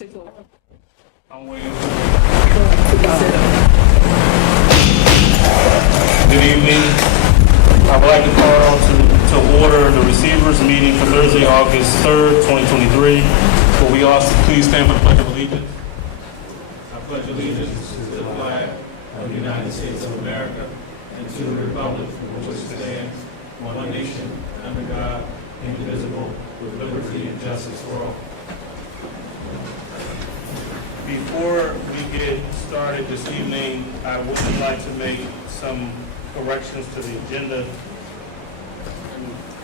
I'm waiting. Good evening. I would like to call to order the receivers meeting for Thursday, August 3rd, 2023. Will we all please stand for the Pledge of Allegiance? I pledge allegiance to the flag of the United States of America and to the republic for which it stands, one nation, under God, indivisible, with liberty and justice for all. Before we get started this evening, I would like to make some corrections to the agenda.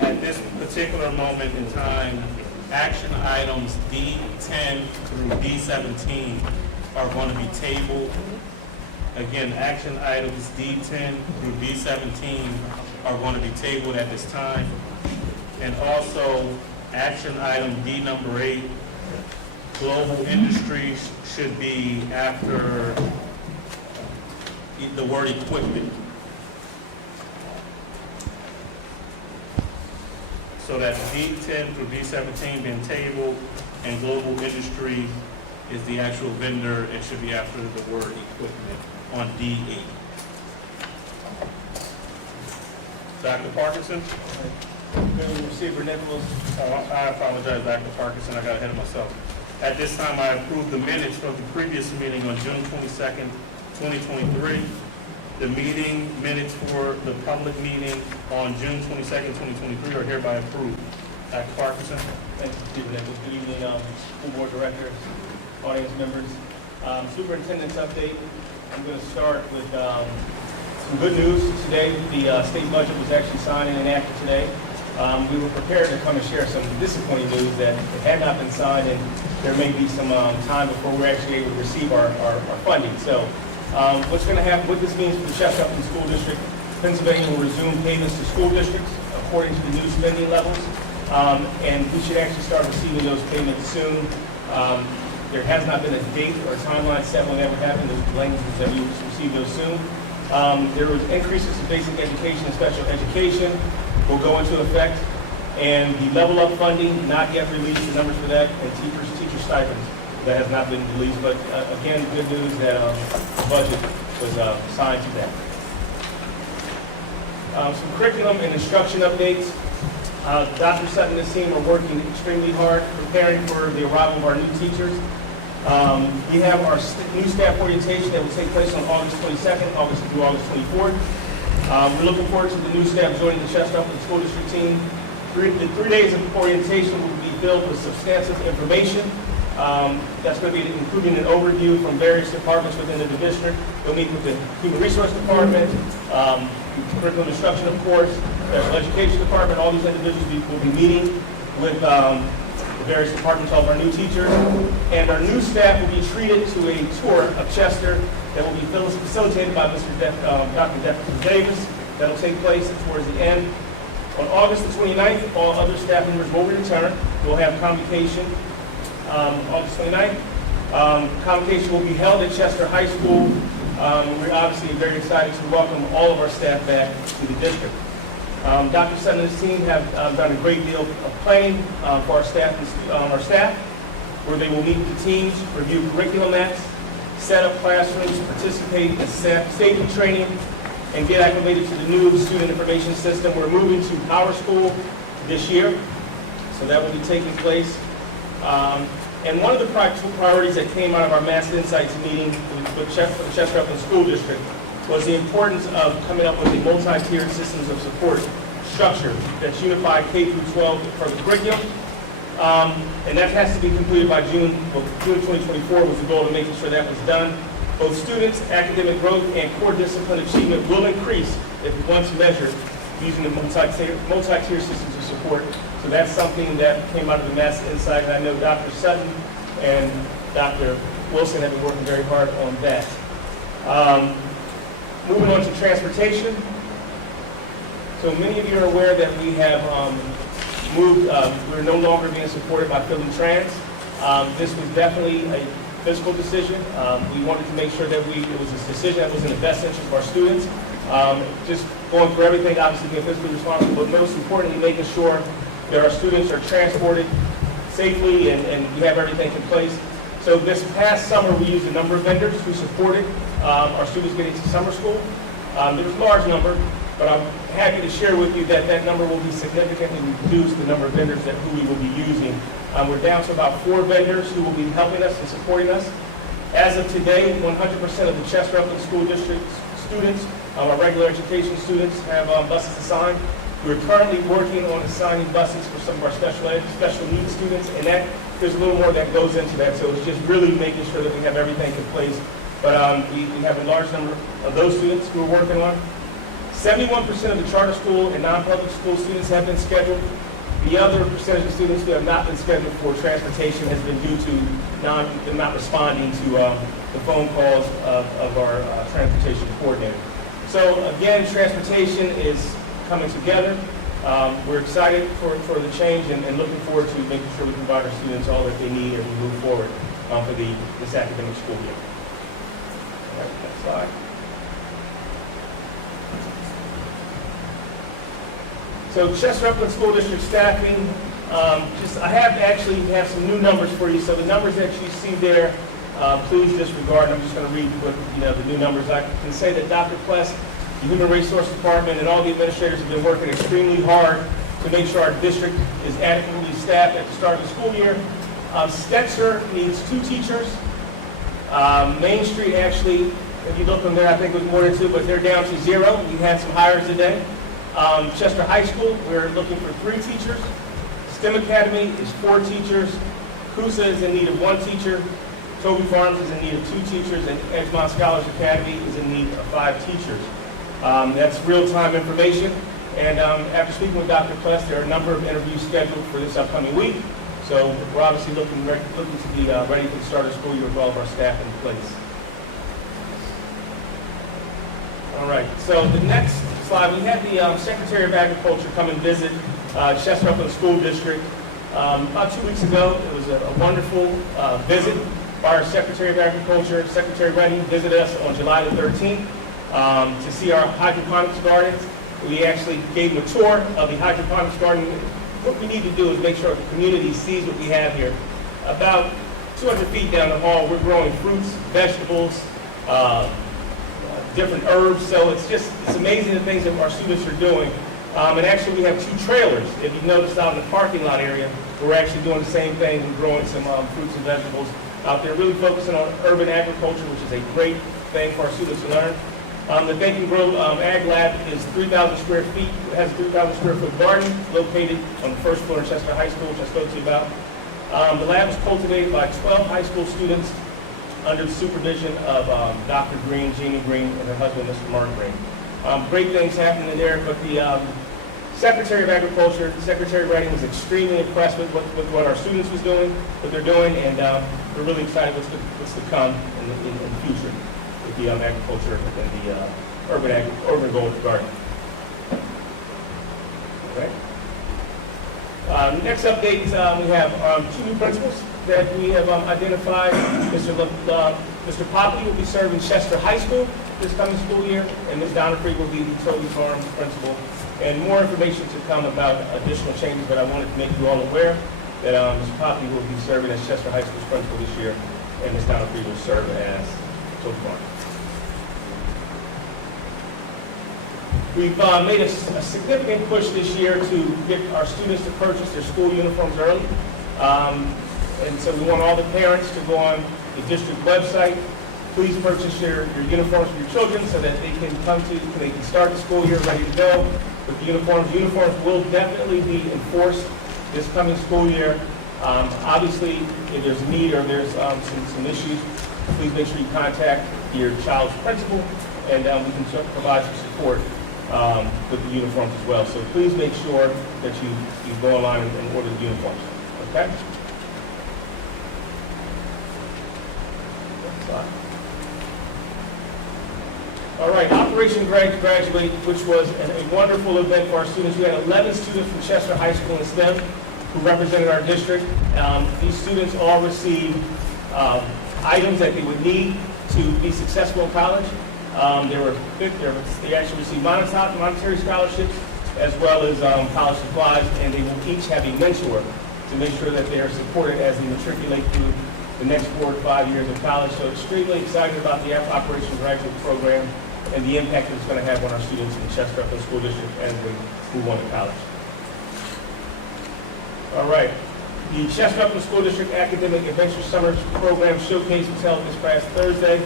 At this particular moment in time, action items D10 through D17 are going to be tabled. Again, action items D10 through D17 are going to be tabled at this time. And also, action item D number 8, global industries, should be after the word equipment. So that D10 through D17 being tabled, and global industry is the actual vendor. It should be after the word equipment on D8. Dr. Parkinson? Receiver Nichols. I apologize, Dr. Parkinson. I got ahead of myself. At this time, I approve the minutes from the previous meeting on June 22nd, 2023. The meeting minutes for the public meeting on June 22nd, 2023 are hereby approved. Dr. Parkinson. Thank you, Stephen Nichols. Good evening, school board directors, audience members. Superintendent's update. I'm going to start with some good news today. The state budget was actually signed and enacted today. We were prepared to come and share some disappointing news that it had not been signed, and there may be some time before we're actually able to receive our funding. So what's going to happen, what this means for the Chester Upton School District, Pennsylvania will resume payments to school districts according to the new spending levels, and we should actually start receiving those payments soon. There has not been a date or a timeline set when that would happen. The language is that we will receive those soon. There was increases in basic education and special education will go into effect, and the level up funding not yet released, the numbers for that, and teacher stipends that has not been released, but again, good news that the budget was signed to that. Some curriculum and instruction updates. Dr. Sutton and his team are working extremely hard preparing for the arrival of our new teachers. We have our new staff orientation that will take place on August 22nd, August through August 24th. We're looking forward to the new staff joining the Chester Upton School District team. The 3 days of orientation will be filled with substantive information. That's going to be including an overview from various departments within the district. We'll meet with the Human Resource Department, Curriculum Instruction, of course, Special Education Department. All these individuals will be meeting with the various departments, all of our new teachers. And our new staff will be treated to a tour of Chester that will be facilitated by Dr. Jefferson Davis. That will take place towards the end. On August the 29th, all other staff members will return. We'll have convocation August 29th. Convocation will be held at Chester High School. We're obviously very excited to welcome all of our staff back to the district. Dr. Sutton and his team have done a great deal of planning for our staff, where they will meet with the teams, review curriculum maps, set up classrooms, participate in safety training, and get acclimated to the new student information system. We're moving to Power School this year, so that will be taking place. And one of the priorities that came out of our Mass Insights meeting with the Chester Upton School District was the importance of coming up with a multi-tiered systems of support structure that's unified K through 12 for the curriculum. And that has to be completed by June 2024 was the goal of making sure that was done. Both students' academic growth and core discipline achievement will increase if once measured using the multi-tier systems of support. So that's something that came out of the Mass Insight, and I know Dr. Sutton and Dr. Wilson have been working very hard on that. Moving on to transportation. So many of you are aware that we have moved, we're no longer being supported by Philly Trans. This was definitely a fiscal decision. We wanted to make sure that it was a decision that was in the best interest of our students. Just going through everything, obviously being fiscally responsible, but most importantly, making sure that our students are transported safely and we have everything in place. So this past summer, we used a number of vendors who supported our students getting to summer school. There was a large number, but I'm happy to share with you that that number will be significantly reduced, the number of vendors who we will be using. We're down to about 4 vendors who will be helping us and supporting us. As of today, 100% of the Chester Upland School District students, our regular education students, have buses assigned. We're currently working on assigning buses for some of our special needs students, and there's a little more that goes into that, so it's just really making sure that we have everything in place. But we have a large number of those students who we're working on. 71% of the charter school and non-public school students have been scheduled. The other percentage of students who have not been scheduled for transportation has been due to them not responding to the phone calls of our transportation coordinator. So again, transportation is coming together. We're excited for the change and looking forward to making sure we provide our students all that they need as we move forward for this academic school year. All right, next slide. So Chester Upland School District staffing, I have some new numbers for you. So the numbers that you see there, please disregard. I'm just going to read what the new numbers. I can say that Dr. Pless, the Human Resource Department, and all the administrators have been working extremely hard to make sure our district is adequately staffed at the start of the school year. Stetzer needs 2 teachers. Main Street, actually, if you look from there, I think it was more than 2, but they're down to 0. We had some hires today. Chester High School, we're looking for 3 teachers. STEM Academy is 4 teachers. Coosa is in need of 1 teacher. Toby Farms is in need of 2 teachers, and Edgemont Scholars Academy is in need of 5 teachers. That's real-time information. And after speaking with Dr. Pless, there are a number of interviews scheduled for this upcoming week. So we're obviously looking to be ready for the start of the school year with all of our staff in place. All right, so the next slide, we had the Secretary of Agriculture come and visit Chester Upland School District about 2 weeks ago. It was a wonderful visit by our Secretary of Agriculture. Secretary Redding visited us on July the 13th to see our hydroponics gardens. We actually gave him a tour of the hydroponics garden. What we need to do is make sure the community sees what we have here. About 200 feet down the hall, we're growing fruits, vegetables, different herbs. So it's amazing the things that our students are doing. And actually we have 2 trailers. If you've noticed out in the parking lot area, we're actually doing the same thing. We're growing some fruits and vegetables out there, really focusing on urban agriculture, which is a great thing for our students to learn. The Bake and Grow Ag Lab is 3,000 square feet. It has a 3,000 square foot garden located on the first floor in Chester High School, which I spoke to you about. The lab is cultivated by 12 high school students under the supervision of Dr. Green, Jeannie Green, and her husband, Mr. Mark Green. Great things happening there, but the Secretary of Agriculture, Secretary Redding, was extremely impressed with what our students was doing, what they're doing, and we're really excited what's to come in the future with the agriculture and the urban garden. Okay. Next update, we have 2 new principals that we have identified. Mr. Popley will be serving Chester High School this coming school year, and Ms. Donna Freed will be the Toby Farms principal. And more information to come about additional changes, but I wanted to make you all aware that Mr. Popley will be serving as Chester High School's principal this year, and Ms. Donna Freed will serve as Toby Farms. We've made a significant push this year to get our students to purchase their school uniforms early. And so we want all the parents to go on the district website. Please purchase your uniforms for your children so that they can start the school year ready to go with the uniforms. Uniforms will definitely be enforced this coming school year. Obviously, if there's a need or there's some issues, please make sure you contact your child's principal, and we can provide some support with the uniforms as well. So please make sure that you go online and order the uniforms. Okay? Next slide. All right, Operation Graduate, which was a wonderful event for our students. We had 11 students from Chester High School in STEM who represented our district. These students all received items that they would need to be successful in college. They actually received monetary scholarships as well as college supplies, and they will each have a mentor to make sure that they are supported as they matriculate through the next 4 to 5 years of college. So extremely excited about the Operation Graduate Program and the impact it's going to have on our students in the Chester Upland School District as they move on to college. All right. The Chester Upland School District Academic Adventure Summer Program Showcase was held this past Thursday.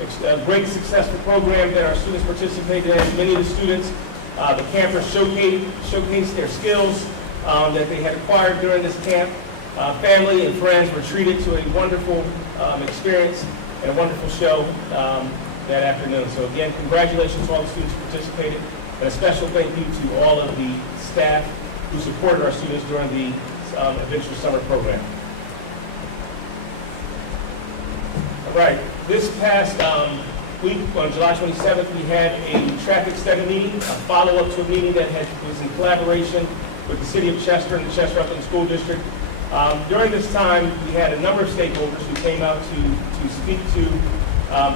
It's a great successful program that our students participated in. Many of the students, the campers showcased their skills that they had acquired during this camp. Family and friends were treated to a wonderful experience and a wonderful show that afternoon. So again, congratulations to all the students who participated, and a special thank you to all of the staff who supported our students during the Adventure Summer Program. All right, this past week, on July 27th, we had a traffic study meeting, a follow-up to a meeting that was in collaboration with the City of Chester and the Chester Upland School District. During this time, we had a number of stakeholders who came out to speak to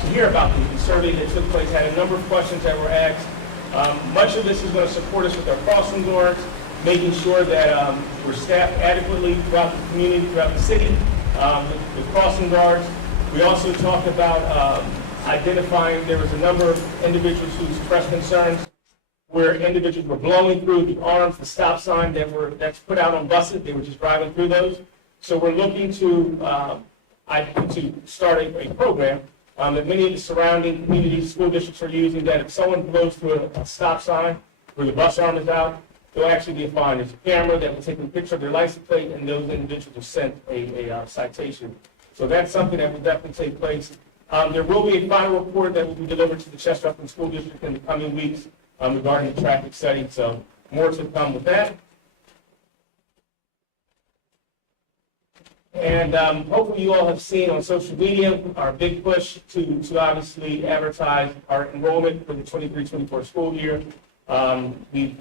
hear about the survey that took place, had a number of questions that were asked. Much of this is going to support us with our crossing guards, making sure that we're staffed adequately throughout the community, throughout the city, with crossing guards. We also talked about identifying, there was a number of individuals who expressed concerns where individuals were blowing through the arms, the stop sign that's put out on buses. They were just driving through those. So we're looking to start a program that many of the surrounding communities, school districts are using, that if someone blows through a stop sign where the bus arm is out, there'll actually be a fine. There's a camera that will take a picture of their license plate, and those individuals are sent a citation. So that's something that will definitely take place. There will be a final report that will be delivered to the Chester Upland School District in the coming weeks regarding the traffic study. So more to come with that. And hopefully you all have seen on social media our big push to obviously advertise our enrollment for the 23-24 school year. We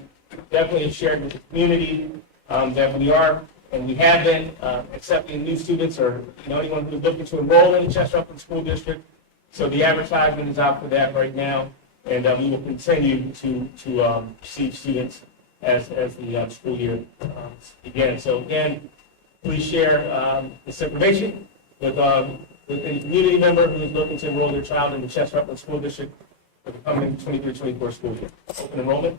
definitely have shared with the community that we are, and we have been accepting new students or anyone who's looking to enroll in the Chester Upland School District. So the advertisement is out for that right now, and we will continue to receive students as the school year begins. So again, please share this information with any community member who is looking to enroll their child in the Chester Upland School District for the coming 23-24 school year. Open enrollment.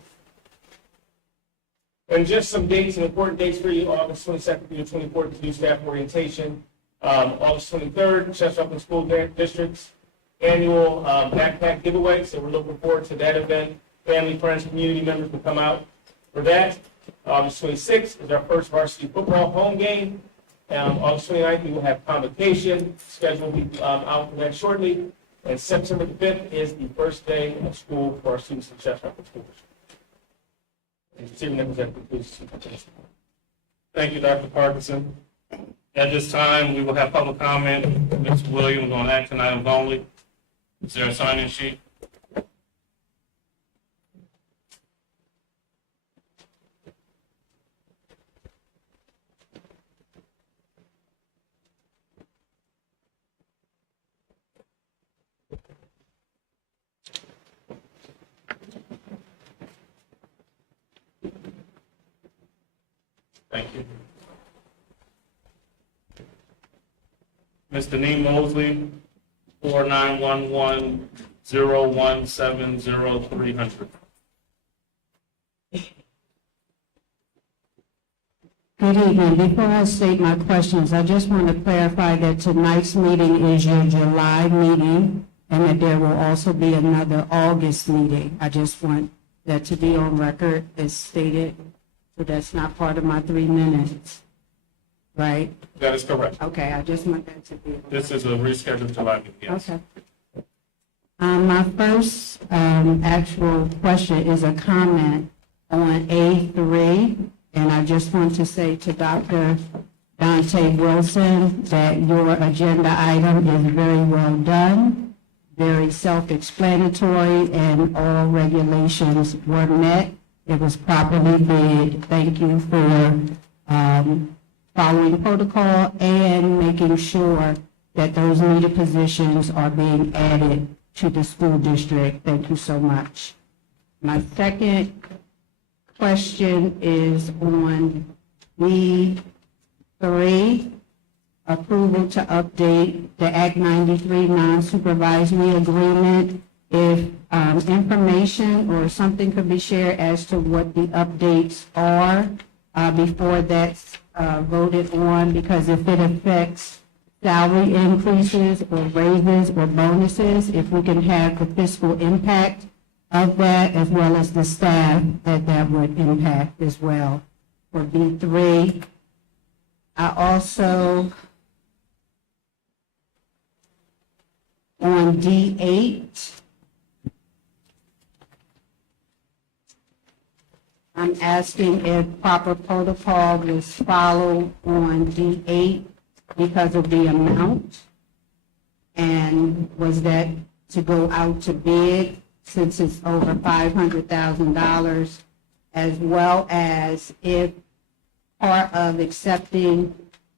And just some dates and important dates for you: August 22nd through the 24th, new staff orientation. August 23rd, Chester Upland School District's annual backpack giveaway. So we're looking forward to that event. Family, friends, community members will come out for that. August 26th is our first varsity football home game. August 29th, we will have convocation. Schedule will be out for that shortly. And September the 5th is the first day of school for our students in Chester Upland School District. Thank you, Dr. Parkinson. At this time, we will have public comment. Ms. Williams on action items only. Is there a sign-in sheet? Thank you. Mr. Deneen Mosley, 4911-0170300. Good evening. Before I state my questions, I just want to clarify that tonight's meeting is your July meeting and that there will also be another August meeting. I just want that to be on record as stated, so that's not part of my 3 minutes, right? That is correct. Okay, I just want that to be. This is a rescheduled July meeting, yes. Okay. My first actual question is a comment on A3, and I just want to say to Dr. Dante Wilson that your agenda item is very well done, very self-explanatory, and all regulations were met. It was properly bid. Thank you for following protocol and making sure that those needed positions are being added to the school district. Thank you so much. My second question is on B3, approval to update the Act 93 non-supervisory agreement. If information or something could be shared as to what the updates are before that's voted on, because if it affects salary increases or raises or bonuses, if we can have the fiscal impact of that as well as the staff that would impact as well. For B3, I also, on D8, I'm asking if proper protocol was followed on D8 because of the amount. And was that to go out to bid since it's over $500,000, as well as if part of accepting,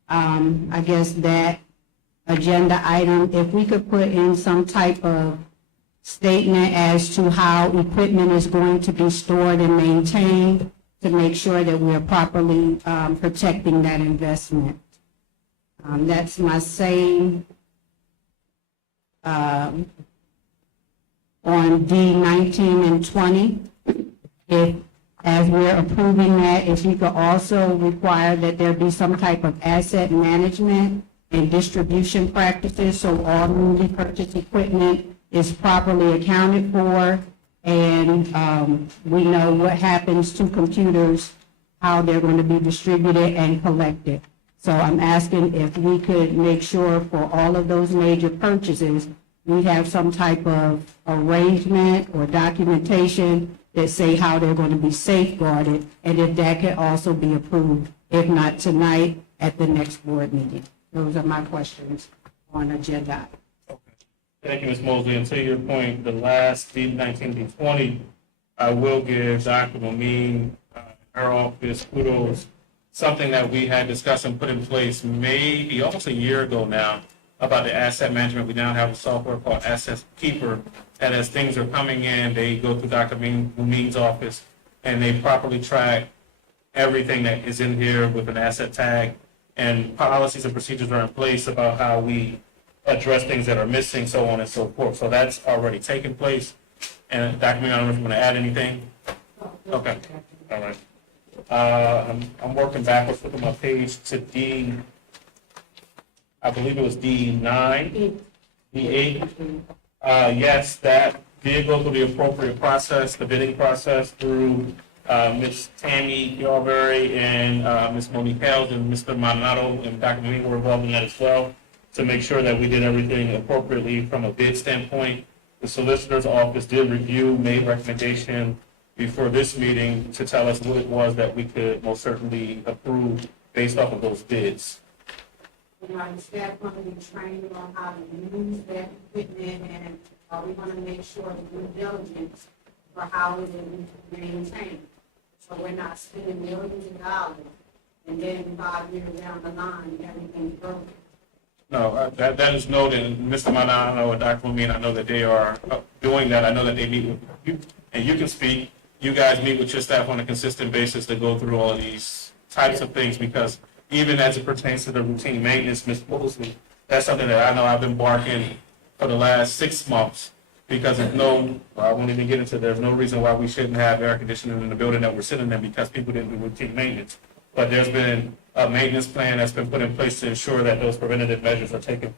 I guess, that agenda item, if we could put in some type of statement as to how equipment is going to be stored and maintained to make sure that we're properly protecting that investment. That's my same on D19 and 20. If, as we're approving that, if you could also require that there be some type of asset management and distribution practices, so all newly purchased equipment is properly accounted for, and we know what happens to computers, how they're going to be distributed and collected. So I'm asking if we could make sure for all of those major purchases, we have some type of arrangement or documentation that say how they're going to be safeguarded, and if that could also be approved, if not tonight, at the next board meeting. Those are my questions on agenda. Thank you, Ms. Mosley. And to your point, the last D19, D20, I will give Dr. Momine, her office, kudos. Something that we had discussed and put in place maybe almost a year ago now about the asset management. We now have a software called Asset Keeper that as things are coming in, they go through Dr. Momine's office and they properly track everything that is in here with an asset tag, and policies and procedures are in place about how we address things that are missing, so on and so forth. So that's already taken place. And Dr. Momine, I don't know if you want to add anything. Okay, all right. I'm working backwards, looking my page to D, I believe it was D9, D8. Yes, that did go through the appropriate process, the bidding process through Ms. Tammy Yarberry and Ms. Monique Hales and Mr. Maldonado and Dr. Momine were involved in that as well, to make sure that we did everything appropriately from a bid standpoint. The solicitor's office did review, made recommendation before this meeting to tell us what it was that we could most certainly approve based off of those bids. Are the staff going to be trained on how to use that equipment, and are we going to make sure the due diligence for how it is maintained? So we're not spending millions of dollars and then 5 years down the line, everything's broken. No, that is noted, and Mr. Maldonado and Dr. Momine, I know that they are doing that. I know that they meet with you, and you can speak. You guys meet with your staff on a consistent basis to go through all of these types of things, because even as it pertains to the routine maintenance, Ms. Mosley, that's something that I know I've been barking for the last 6 months, because I won't even get into, there's no reason why we shouldn't have air conditioning in the building that we're sitting in because people didn't do routine maintenance. But there's been a maintenance plan that's been put in place to ensure that those preventative measures are taken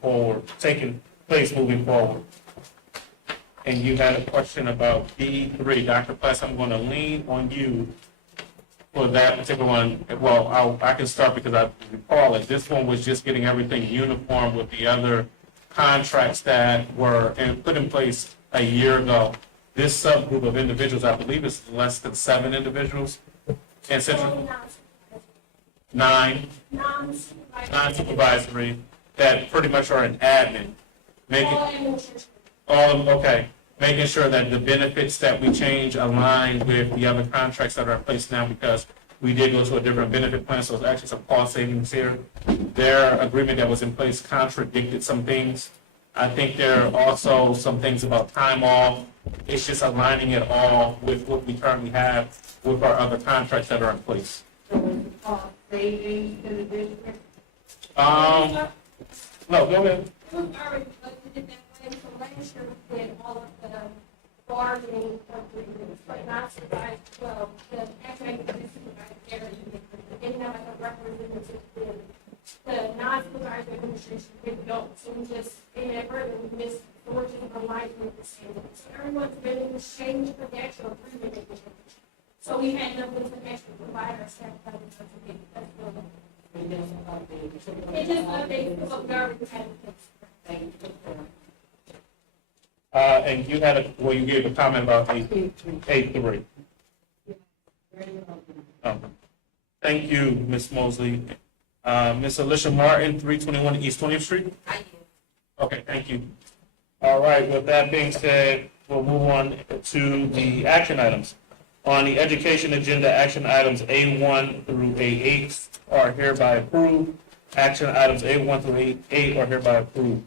place moving forward. And you had a question about D3. Dr. Pless, I'm going to lean on you for that particular one. Well, I can start because I recall it. This one was just getting everything uniform with the other contracts that were put in place a year ago. This subgroup of individuals, I believe is less than 7 individuals. And Central 9 non-supervisory that pretty much are an admin. Making sure that the benefits that we change align with the other contracts that are in place now, because we did go to a different benefit plan, so there's actually some cost savings here. Their agreement that was in place contradicted some things. I think there are also some things about time off. It's just aligning it all with what we currently have with our other contracts that are in place. So it's cost savings to the district? No, go ahead. We've already budgeted that way, so last year we did all of the bargaining agreements, but not supervised, well, the academic and supervised area. They didn't have like a representative in the non-supervised administration, we don't, so we just inadvertently missed the origin of the line with the same. So everyone's been in exchange for the actual agreement. So we had nothing to actually provide our staff by the time to get that building. It just updates what we already had in place. And you had you gave a comment about A3. Thank you, Ms. Mosley. Ms. Alicia Martin, 321 East 20th Street? Okay, thank you. All right, with that being said, we'll move on to the action items. On the education agenda, action items A1 through A8 are hereby approved. Action items A1 through A8 are hereby approved.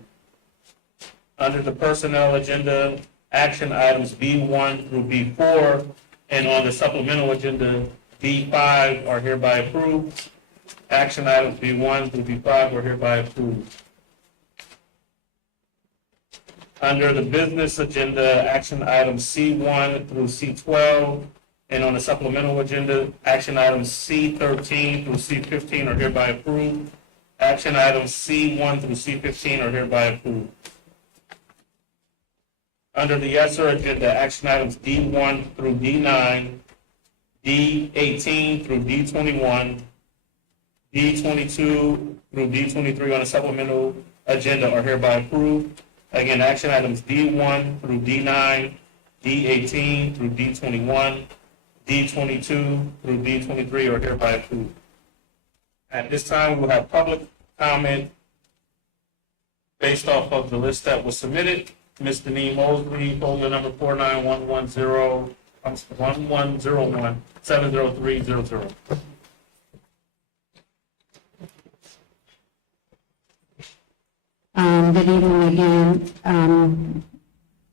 Under the personnel agenda, action items B1 through B4, and on the supplemental agenda, B5 are hereby approved. Action items B1 through B5 are hereby approved. Under the business agenda, action items C1 through C12, and on the supplemental agenda, action items C13 through C15 are hereby approved. Action items C1 through C15 are hereby approved. Under the ESSER agenda, action items D1 through D9, D18 through D21, D22 through D23 on the supplemental agenda are hereby approved. Again, action items D1 through D9, D18 through D21, D22 through D23 are hereby approved. At this time, we will have public comment based off of the list that was submitted. Ms. Denise Mosley, folio number 49101-70300. Good evening again.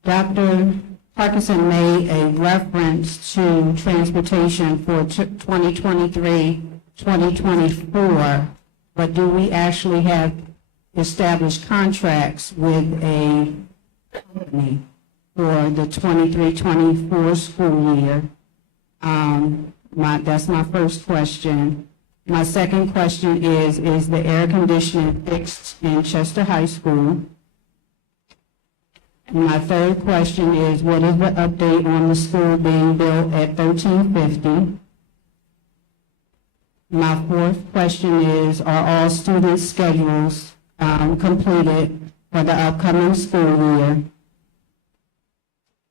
Dr. Parkinson made a reference to transportation for 2023, 2024, but do we actually have established contracts with a company for the 23-24 school year? That's my first question. My second question is the air conditioning fixed in Chester High School? And my third question is, what is the update on the school being built at 1350? My fourth question is, are all student schedules completed for the upcoming school year?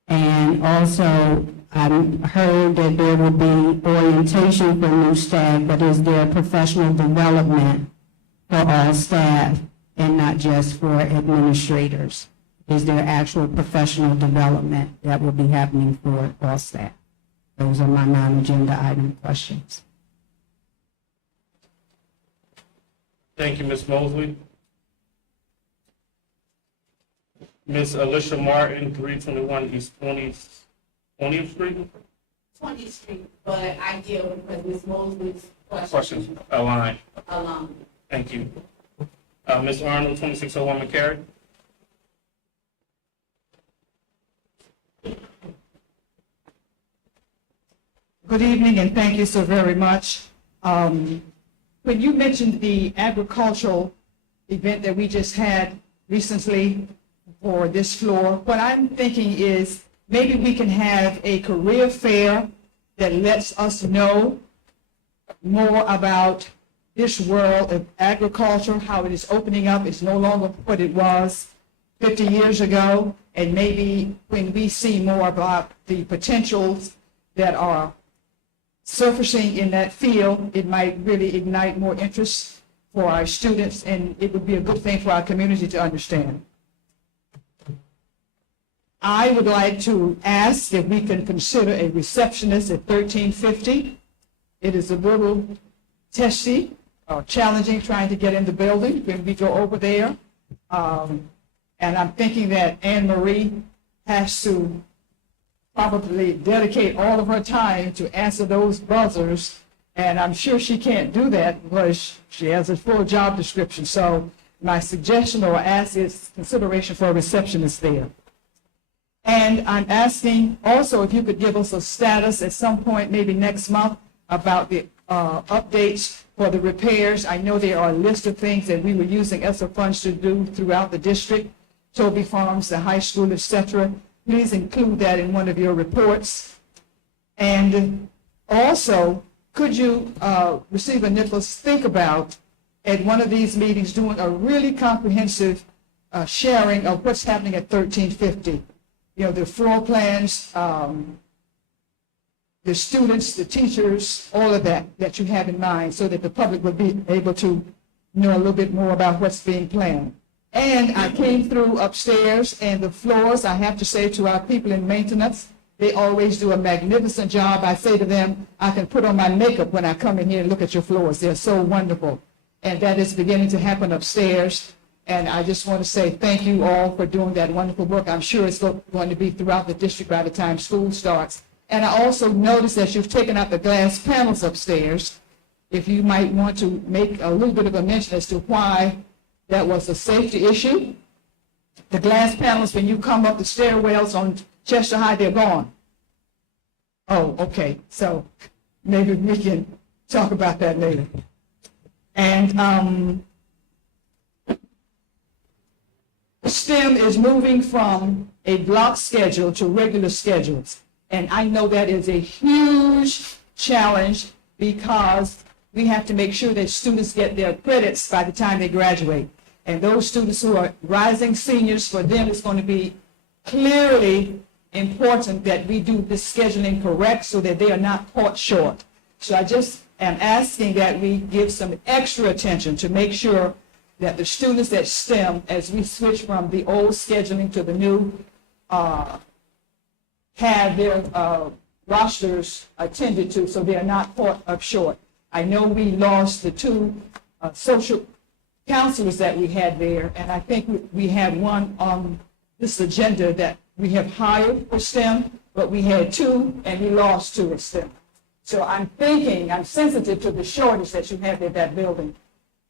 And also, I heard that there will be orientation for new staff, but is there professional development for all staff and not just for administrators? Is there actual professional development that will be happening for all staff? Those are my non-agenda item questions. Thank you, Ms. Mosley. Ms. Alicia Martin, 321 East 20th Street? 20th Street, but I deal because Ms. Mosley's Questions aligned. alone. Thank you. Ms. Arnold, 2601 McCary? Good evening, and thank you so very much. When you mentioned the agricultural event that we just had recently for this floor, what I'm thinking is maybe we can have a career fair that lets us know more about this world of agriculture, how it is opening up. It's no longer what it was 50 years ago, and maybe when we see more about the potentials that are surfacing in that field, it might really ignite more interest for our students, and it would be a good thing for our community to understand. I would like to ask if we can consider a receptionist at 1350. It is a little testy or challenging trying to get in the building when we go over there. And I'm thinking that Anne Marie has to probably dedicate all of her time to answer those buzzers, and I'm sure she can't do that because she has a full job description. So my suggestion or ask is consideration for a receptionist there. And I'm asking also if you could give us a status at some point, maybe next month, about the updates for the repairs. I know there are a list of things that we were using ESSER funds to do throughout the district, Toby Farms, the high school, et cetera. Please include that in one of your reports. And also, could you, Receiver Nichols, think about at one of these meetings doing a really comprehensive sharing of what's happening at 1350? You know, the floor plans, the students, the teachers, all of that you have in mind, so that the public would be able to know a little bit more about what's being planned. And I came through upstairs, and the floors, I have to say to our people in maintenance, they always do a magnificent job. I say to them, I can put on my makeup when I come in here and look at your floors. They're so wonderful. And that is beginning to happen upstairs. And I just want to say thank you all for doing that wonderful work. I'm sure it's going to be throughout the district by the time school starts. And I also noticed that you've taken out the glass panels upstairs. If you might want to make a little bit of a mention as to why that was a safety issue. The glass panels, when you come up the stairwells on Chester High, they're gone. Oh, okay. So maybe we can talk about that later. And STEM is moving from a block schedule to regular schedules. And I know that is a huge challenge because we have to make sure that students get their credits by the time they graduate. And those students who are rising seniors, for them it's going to be clearly important that we do this scheduling correct so that they are not caught short. So I just am asking that we give some extra attention to make sure that the students at STEM, as we switch from the old scheduling to the new, have their rosters attended to so they are not caught up short. I know we lost the two social counselors that we had there, and I think we had one on this agenda that we have hired for STEM, but we had two and we lost two at STEM. So I'm sensitive to the shortage that you have at that building.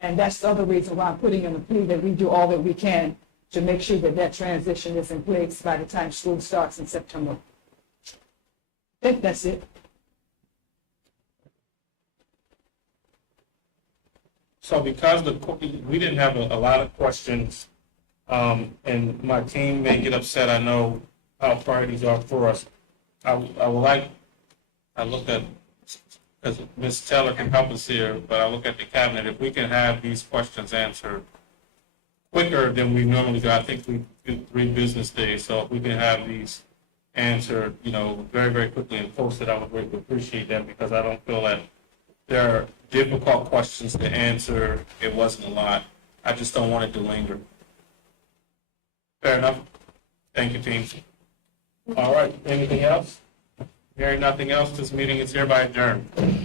And that's the other reason why I'm putting in a plea that we do all that we can to make sure that that transition is in place by the time school starts in September. I think that's it. So because we didn't have a lot of questions, and my team may get upset, I know how priorities are for us. I look at, because Ms. Taylor can help us here, but I look at the cabinet, if we can have these questions answered quicker than we normally do. I think we do 3 business days, so if we can have these answered, very, very quickly and posted, I would greatly appreciate that, because I don't feel that there are difficult questions to answer. It wasn't a lot. I just don't want it to linger. Fair enough? Thank you, team. All right, anything else? Hearing nothing else, this meeting is hereby adjourned.